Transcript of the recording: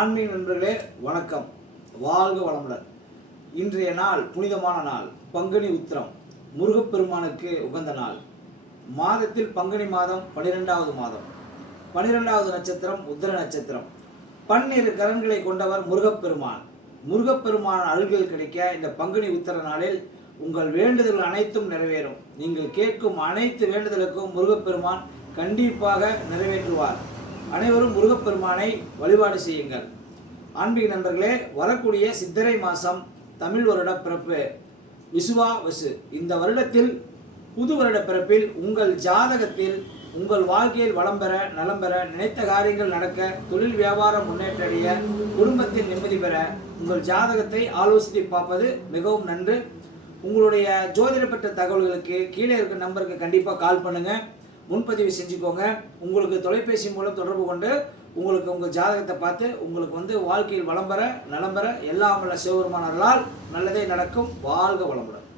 ஆன்மீக நண்பர்களே வணக்கம், வாழ்க வளமுடன். இன்றைய நாள் புனிதமான நாள், பங்குனி உத்திரம், முருகப்பெருமானுக்கு உகந்த நாள். மாதத்தில் பங்குனி மாதம் 12வது மாதம், 12வது நட்சத்திரம் உத்திர நட்சத்திரம். பன்னிரு கரன்களை கொண்டவர் முருகப்பெருமான். முருகப்பெருமான் அருள்கள் கிடைக்க இந்த பங்குனி உத்திர நாளில் உங்கள் வேண்டுதல்கள் அனைத்தும் நிறைவேறும். நீங்கள் கேட்கும் அனைத்து வேண்டுதலுக்கும் முருகப்பெருமான் கண்டிப்பாக நிறைவேற்றுவார். அனைவரும் முருகப்பெருமானை வழிபாடு செய்யுங்கள். ஆன்மீக நண்பர்களே, வரக்கூடிய சித்திரை மாதம் தமிழ் வருட பிறப்பு விசுவாவசு. இந்த வருடத்தில் புது வருட பிறப்பில் உங்கள் ஜாதகத்தில் உங்கள் வாழ்க்கையில் வளம் பெற, நலம் பெற, நினைத்த காரியங்கள் நடக்க, தொழில் வியாபாரம் முன்னேற்றடைய, குடும்பத்தில் நிம்மதி பெற உங்கள் ஜாதகத்தை ஆலோசித்து பார்ப்பது மிகவும் நன்று. உங்களுடைய ஜோதிட பெற்ற தகவல்களுக்கு கீழே இருக்க நம்பருக்கு கண்டிப்பாக கால் பண்ணுங்கள், முன்பதிவு செஞ்சுக்கோங்க. உங்களுக்கு தொலைபேசி மூலம் தொடர்பு கொண்டு உங்களுக்கு உங்கள் ஜாதகத்தை பார்த்து உங்களுக்கு வாழ்க்கையில் வளம் பெற, நலம் பெற எல்லாம் வல்ல சிவபெருமான் அருளால் நல்லதே நடக்கும். வாழ்க வளமுடன்.